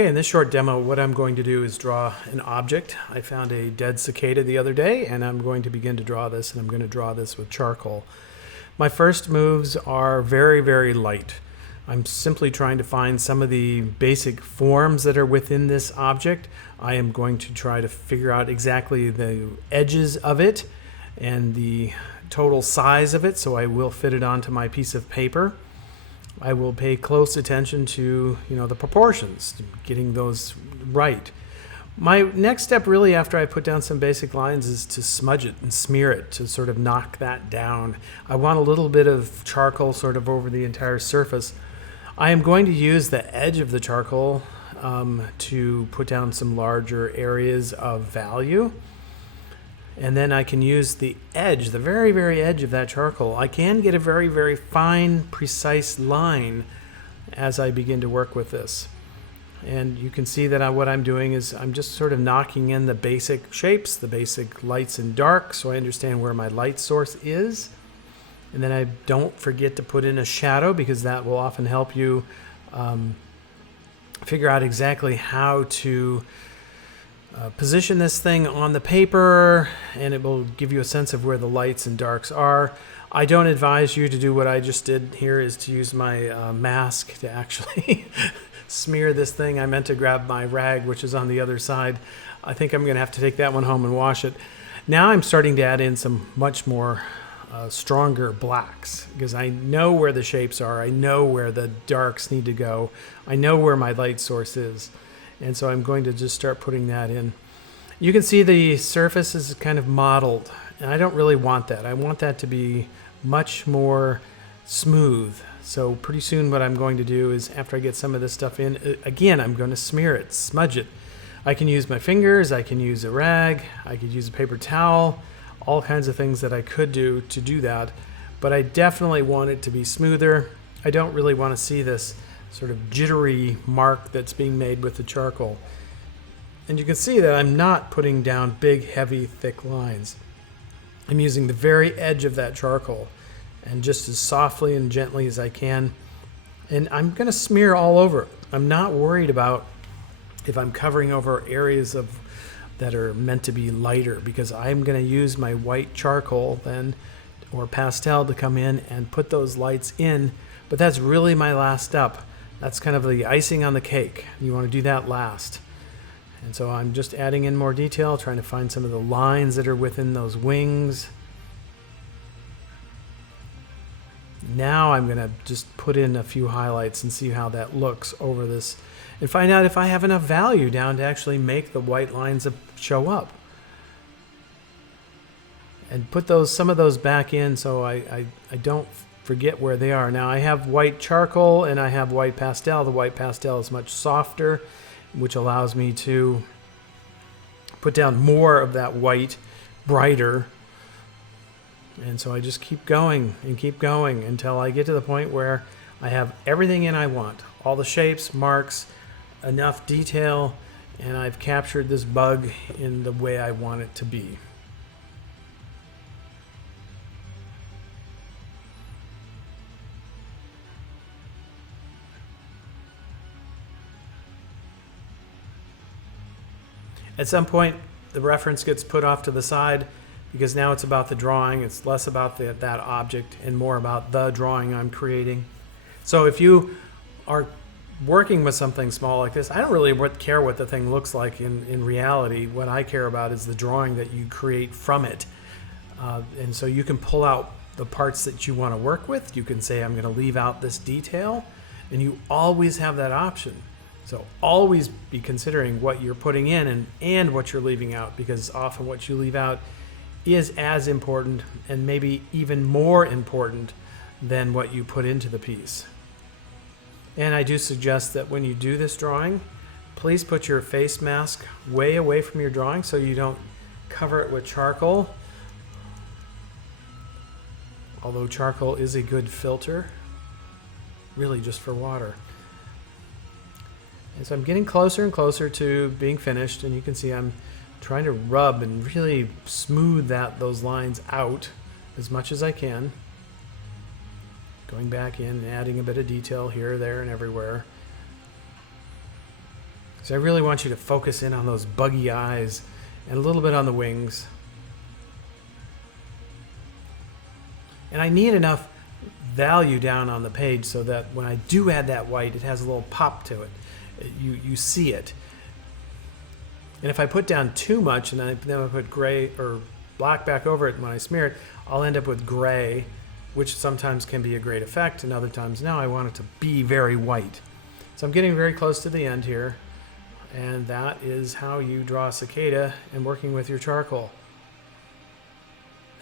Okay, in this short demo, what I'm going to do is draw an object. I found a dead cicada the other day, and I'm going to begin to draw this, and I'm going to draw this with charcoal. My first moves are very, very light. I'm simply trying to find some of the basic forms that are within this object. I am going to try to figure out exactly the edges of it and the total size of it, so I will fit it onto my piece of paper. I will pay close attention to, the proportions, getting those right. My next step really after I put down some basic lines is to smudge it and smear it to sort of knock that down. I want a little bit of charcoal sort of over the entire surface. I am going to use the edge of the charcoal to put down some larger areas of value. And then I can use the edge, the very, very edge of that charcoal. I can get a very, very fine, precise line as I begin to work with this. And you can see that what I'm doing is I'm just sort of knocking in the basic shapes, the basic lights and darks, so I understand where my light source is. And then I don't forget to put in a shadow, because that will often help you figure out exactly how to position this thing on the paper, and it will give you a sense of where the lights and darks are. I don't advise you to do what I just did here, is to use my mask to actually smear this thing. I meant to grab my rag, which is on the other side. I think I'm going to have to take that one home and wash it. Now I'm starting to add in some much more stronger blacks, because I know where the shapes are. I know where the darks need to go. I know where my light source is. And so I'm going to just start putting that in. You can see the surface is kind of mottled, and I don't really want that. I want that to be much more smooth. So pretty soon what I'm going to do is, after I get some of this stuff in, again, I'm going to smear it, smudge it. I can use my fingers, I can use a rag, I could use a paper towel, all kinds of things that I could do to do that. But I definitely want it to be smoother. I don't really want to see this sort of jittery mark that's being made with the charcoal. And you can see that I'm not putting down big, heavy, thick lines. I'm using the very edge of that charcoal, and just as softly and gently as I can. And I'm going to smear all over. I'm not worried about if I'm covering over areas that are meant to be lighter, because I'm going to use my white charcoal then, or pastel, to come in and put those lights in. But that's really my last step. That's kind of the icing on the cake. You want to do that last. And so I'm just adding in more detail, trying to find some of the lines that are within those wings. Now I'm going to just put in a few highlights and see how that looks over this, and find out if I have enough value down to actually make the white lines show up. And put some of those back in, so I don't forget where they are. Now I have white charcoal and I have white pastel. The white pastel is much softer, which allows me to put down more of that white, brighter. And so I just keep going and keep going until I get to the point where I have everything in I want. All the shapes, marks, enough detail, and I've captured this bug in the way I want it to be. At some point, the reference gets put off to the side, because now it's about the drawing. It's less about that object and more about the drawing I'm creating. So if you are working with something small like this, I don't really care what the thing looks like in reality. What I care about is the drawing that you create from it. And so you can pull out the parts that you want to work with. You can say, I'm going to leave out this detail, and you always have that option. So always be considering what you're putting in and what you're leaving out, because often what you leave out is as important, and maybe even more important, than what you put into the piece. And I do suggest that when you do this drawing, please put your face mask way away from your drawing so you don't cover it with charcoal. Although charcoal is a good filter, really just for water. And so I'm getting closer and closer to being finished, and you can see I'm trying to rub and really smooth those lines out as much as I can. Going back in and adding a bit of detail here, there, and everywhere. because I really want you to focus in on those buggy eyes and a little bit on the wings. And I need enough value down on the page so that when I do add that white, it has a little pop to it. You see it. And if I put down too much and then I put gray or black back over it when I smear it, I'll end up with gray, which sometimes can be a great effect, and other times no, I want it to be very white. So I'm getting very close to the end here, and that is how you draw a cicada and working with your charcoal.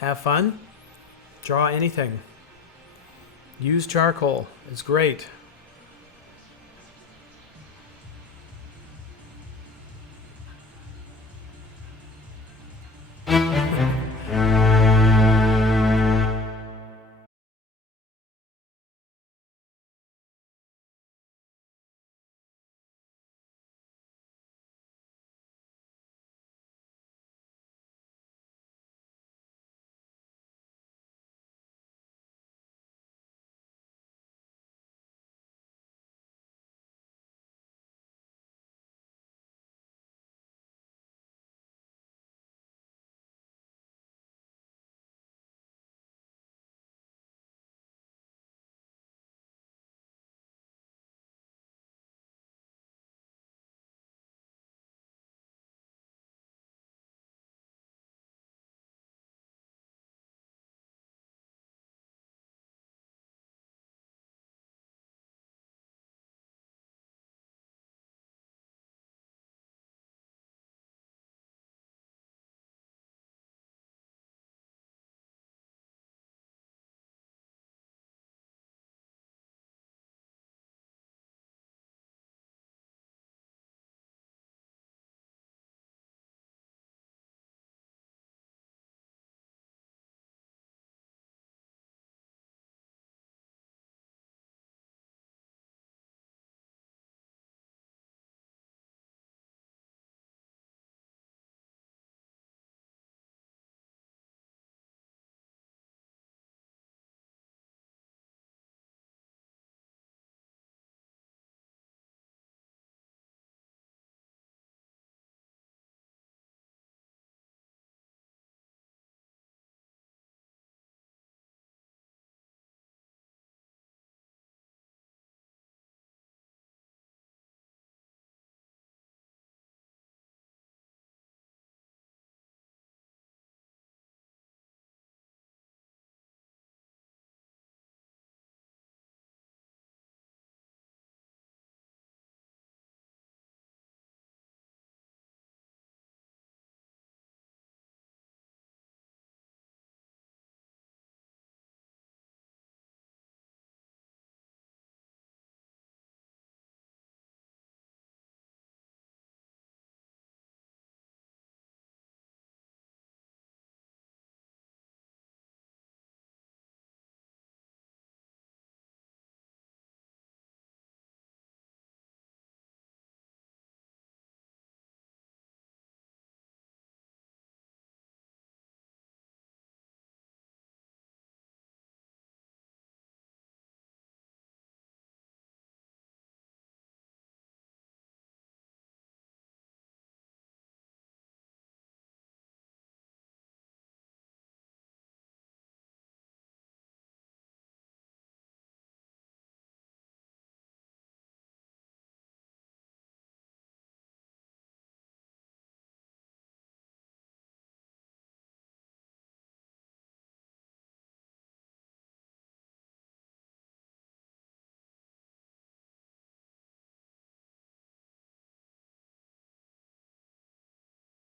Have fun. Draw anything. Use charcoal. It's great.